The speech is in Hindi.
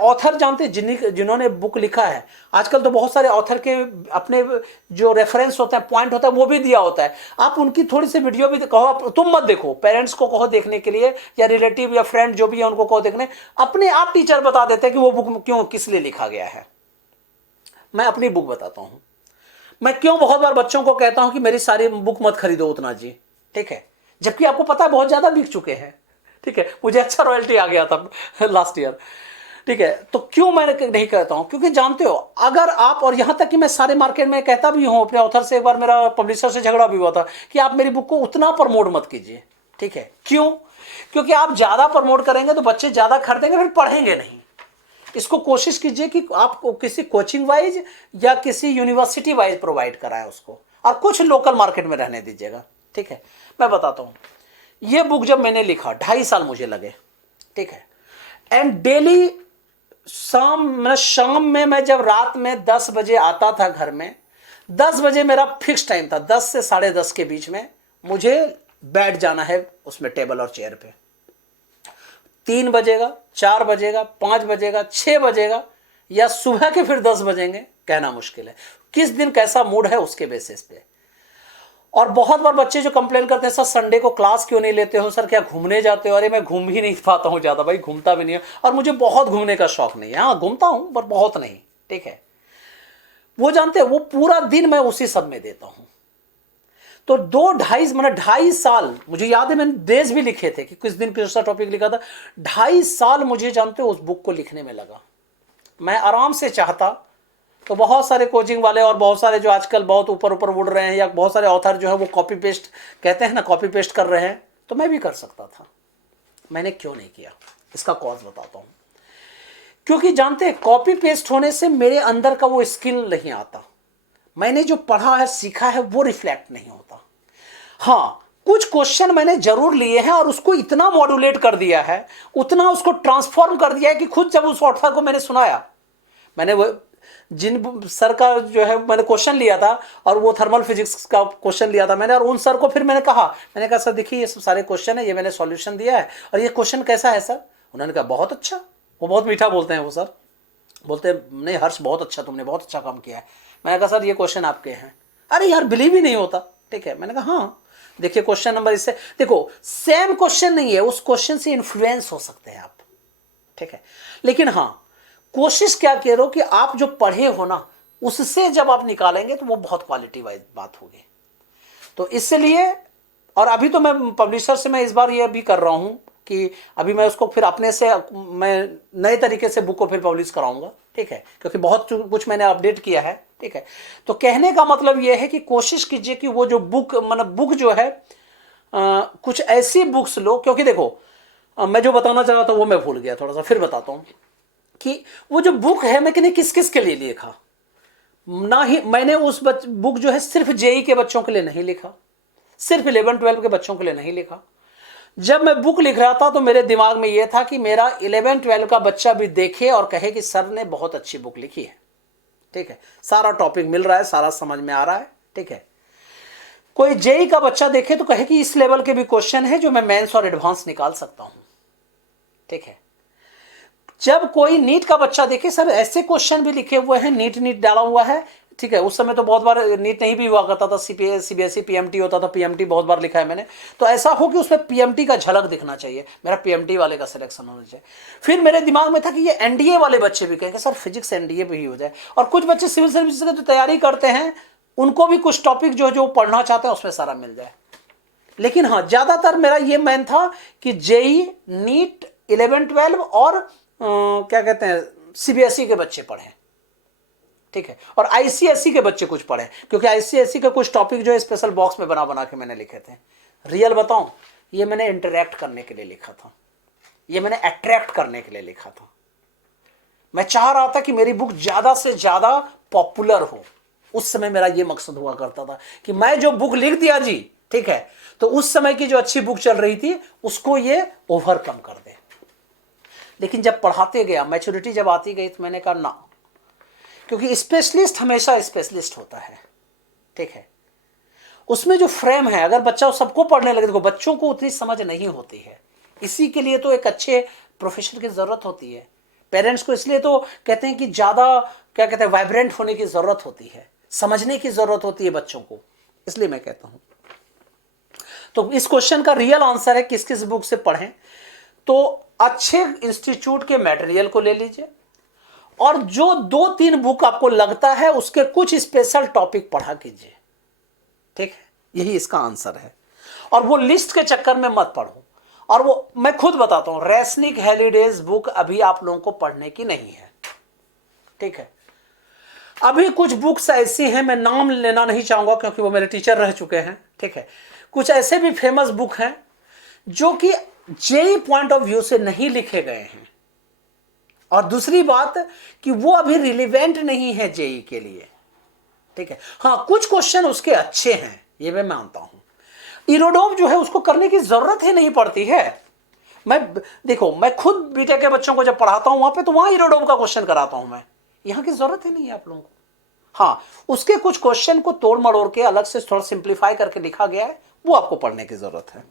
ऑथर जानते हैं जिन्होंने बुक लिखा है, आजकल तो बहुत सारे ऑथर के अपने जो रेफरेंस होता है, पॉइंट होता है, वो भी दिया होता है। आप उनकी थोड़ी सी वीडियो भी कहो, तुम मत देखो, पेरेंट्स को कहो देखने के लिए, या रिलेटिव या फ्रेंड जो भी है उनको कहो देखने, अपने आप टीचर बता देते हैं कि वो बुक क्यों किस लिए लिखा गया है। मैं अपनी बुक बताता हूं, मैं क्यों बहुत बार बच्चों को कहता हूं कि मेरी सारी बुक मत खरीदो उतना जी, ठीक है, जबकि आपको पता है बहुत ज्यादा बिक चुके हैं, ठीक है, मुझे अच्छा रॉयल्टी आ गया था लास्ट ईयर, ठीक है। तो क्यों मैं नहीं कहता हूं, क्योंकि जानते हो अगर आप, और यहां तक कि मैं सारे मार्केट में कहता भी हूं, अपने ऑथर से एक बार मेरा पब्लिशर से झगड़ा भी हुआ था कि आप मेरी बुक को उतना प्रमोट मत कीजिए, ठीक है। क्यों? क्योंकि आप ज्यादा प्रमोट करेंगे तो बच्चे ज्यादा खरीदेंगे, फिर पढ़ेंगे नहीं। इसको कोशिश कीजिए कि आप किसी कोचिंग वाइज या किसी यूनिवर्सिटी वाइज प्रोवाइड कराएं उसको, और कुछ लोकल मार्केट में रहने दीजिएगा, ठीक है। मैं बताता हूं, ये बुक जब मैंने लिखा 2.5 साल मुझे लगे, ठीक है। एंड डेली शाम में मैं जब रात में 10 बजे आता था घर में, 10 बजे मेरा फिक्स टाइम था, 10 से 10:30 के बीच में मुझे बैठ जाना है उसमें, टेबल और चेयर पे। 3 बजेगा, 4 बजेगा, 5 बजेगा, 6 बजेगा, या सुबह के फिर 10 बजेंगे, कहना मुश्किल है। किस दिन कैसा मूड है उसके बेसिस पे। और बहुत बार बच्चे जो कंप्लेन करते हैं, सर संडे को क्लास क्यों नहीं लेते हो, सर क्या घूमने जाते हो? अरे मैं घूम ही नहीं पाता हूं ज्यादा भाई, घूमता भी नहीं है, और मुझे बहुत घूमने का शौक नहीं है। हाँ घूमता हूं पर बहुत नहीं, ठीक है। वो जानते हैं, वो पूरा दिन मैं उसी सब में देता हूं। तो 2-2.5 मुझे याद है, मैंने डेज भी लिखे थे कि किस दिन किस टॉपिक लिखा था। 2.5 साल मुझे जानते हो उस बुक को लिखने में लगा। मैं आराम से चाहता तो बहुत सारे कोचिंग वाले और बहुत सारे जो आजकल बहुत ऊपर ऊपर उड़ रहे हैं, या बहुत सारे ऑथर जो है वो कॉपी पेस्ट कहते हैं ना, कॉपी पेस्ट कर रहे हैं, तो मैं भी कर सकता था। मैंने क्यों नहीं किया, इसका कॉज बताता हूं। क्योंकि जानते हैं, कॉपी पेस्ट होने से मेरे अंदर का वो स्किल नहीं आता, मैंने जो पढ़ा है सीखा है वो रिफ्लेक्ट नहीं होता। हाँ कुछ क्वेश्चन मैंने जरूर लिए हैं और उसको इतना मॉड्यूलेट कर दिया है, उतना उसको ट्रांसफॉर्म कर दिया है कि खुद जब उस ऑथर को मैंने सुनाया, मैंने वो जिन सर का जो है मैंने क्वेश्चन लिया था, और वो थर्मल फिजिक्स का क्वेश्चन लिया था मैंने, और उन सर को फिर मैंने कहा सर देखिए ये सब सारे क्वेश्चन है, ये मैंने सॉल्यूशन दिया है, और ये क्वेश्चन कैसा है सर? उन्होंने कहा बहुत अच्छा। वो बहुत मीठा बोलते हैं वो सर, बोलते हैं नहीं हर्ष बहुत अच्छा, तुमने बहुत अच्छा काम किया है। मैंने कहा सर ये क्वेश्चन आपके हैं। अरे यार बिलीव ही नहीं होता, ठीक है। मैंने कहा हाँ देखिए क्वेश्चन नंबर इससे, देखो सेम क्वेश्चन नहीं है, उस क्वेश्चन से इन्फ्लुएंस हो सकते हैं आप, ठीक है। लेकिन हाँ कोशिश क्या करो कि आप जो पढ़े हो ना, उससे जब आप निकालेंगे तो वो बहुत क्वालिटी वाइज बात होगी। तो इसलिए, और अभी तो मैं पब्लिशर से मैं इस बार ये भी कर रहा हूं कि अभी मैं उसको फिर अपने से मैं नए तरीके से बुक को फिर पब्लिश कराऊंगा, ठीक है, क्योंकि बहुत कुछ मैंने अपडेट किया है, ठीक है। तो कहने का मतलब यह है कि कोशिश कीजिए कि वो जो बुक मतलब बुक जो है कुछ ऐसी बुक्स लो, क्योंकि देखो मैं जो बताना चाह रहा था वो मैं भूल गया, थोड़ा सा फिर बताता हूं कि वो जो बुक है मैंने किस किस के लिए लिखा। ना ही मैंने उस बुक जो है सिर्फ जेई के बच्चों के लिए नहीं लिखा, सिर्फ 11-12 के बच्चों के लिए नहीं लिखा। जब मैं बुक लिख रहा था तो मेरे दिमाग में यह था कि मेरा 11-12 का बच्चा भी देखे और कहे कि सर ने बहुत अच्छी बुक लिखी है, ठीक है, सारा टॉपिक मिल रहा है, सारा समझ में आ रहा है, ठीक है। कोई जेई का बच्चा देखे तो कहे कि इस लेवल के भी क्वेश्चन है जो मैं मेंस और एडवांस निकाल सकता हूं, ठीक है। जब कोई नीट का बच्चा देखे सर ऐसे क्वेश्चन भी लिखे हुए हैं, नीट डाला हुआ है, ठीक है। उस समय तो बहुत बार नीट नहीं भी हुआ करता था, सीबीएसई पीएमटी होता था, पीएमटी बहुत बार लिखा है मैंने। तो ऐसा हो कि उसमें पीएमटी का झलक दिखना चाहिए, मेरा पीएमटी वाले का सिलेक्शन होना चाहिए। फिर मेरे दिमाग में था कि ये एनडीए वाले बच्चे भी कहेंगे सर फिजिक्स एनडीए भी हो जाए, और कुछ बच्चे सिविल सर्विस की जो तैयारी करते हैं उनको भी कुछ टॉपिक जो पढ़ना चाहते हैं उसमें सारा मिल जाए। लेकिन हाँ ज्यादातर मेरा ये मैन था कि जेई, नीट, 11-12 और क्या कहते हैं सीबीएसई के बच्चे पढ़े, ठीक है, और आईसीएसई के बच्चे कुछ पढ़े, क्योंकि आईसीएसई के कुछ टॉपिक जो है स्पेशल बॉक्स में बना बना के मैंने लिखे थे। रियल बताऊं, ये मैंने इंटरैक्ट करने के लिए लिखा था, ये मैंने अट्रैक्ट करने के लिए लिखा था। मैं चाह रहा था कि मेरी बुक ज्यादा से ज्यादा पॉपुलर हो। उस समय मेरा ये मकसद हुआ करता था कि मैं जो बुक लिख दिया जी, ठीक है, तो उस समय की जो अच्छी बुक चल रही थी उसको ये ओवरकम कर दे। लेकिन जब पढ़ाते गया, मैच्योरिटी जब आती गई, तो मैंने कहा ना, क्योंकि स्पेशलिस्ट हमेशा स्पेशलिस्ट होता है, ठीक है। उसमें जो फ्रेम है, अगर बच्चा सबको पढ़ने लगे, देखो बच्चों को उतनी समझ नहीं होती है, इसी के लिए तो एक अच्छे प्रोफेसर की जरूरत होती है। पेरेंट्स को इसलिए तो कहते हैं कि ज्यादा क्या कहते हैं वाइब्रेंट होने की जरूरत होती है, समझने की जरूरत होती है बच्चों को, इसलिए मैं कहता हूं। तो इस क्वेश्चन का रियल आंसर है किस किस बुक से पढ़ें, तो अच्छे इंस्टीट्यूट के मटेरियल को ले लीजिए और जो 2-3 बुक आपको लगता है उसके कुछ स्पेशल टॉपिक पढ़ा कीजिए, ठीक है, यही इसका आंसर है। और वो लिस्ट के चक्कर में मत पढ़ो। और वो मैं खुद बताता हूं, रेसनिक हेलिडेज बुक अभी आप लोगों को पढ़ने की नहीं है, ठीक है। अभी कुछ बुक्स ऐसी हैं, मैं नाम लेना नहीं चाहूंगा क्योंकि वो मेरे टीचर रह चुके हैं, ठीक है। कुछ ऐसे भी फेमस बुक हैं जो कि जेई पॉइंट ऑफ व्यू से नहीं लिखे गए हैं, और दूसरी बात कि वो अभी रिलेवेंट नहीं है जेई के लिए, ठीक है। हाँ, कुछ क्वेश्चन उसके अच्छे हैं, ये मैं मानता हूं। इरोडोव जो है उसको करने की जरूरत ही नहीं पड़ती है। मैं खुद बीटेक के बच्चों को जब पढ़ाता हूं वहां पे, तो वहां इरोडोव का क्वेश्चन कराता हूं मैं, यहां की जरूरत ही नहीं है आप लोगों को। हाँ, उसके कुछ क्वेश्चन को तोड़ मड़ोड़ के अलग से थोड़ा सिंप्लीफाई करके लिखा गया है, वो आपको पढ़ने की जरूरत है।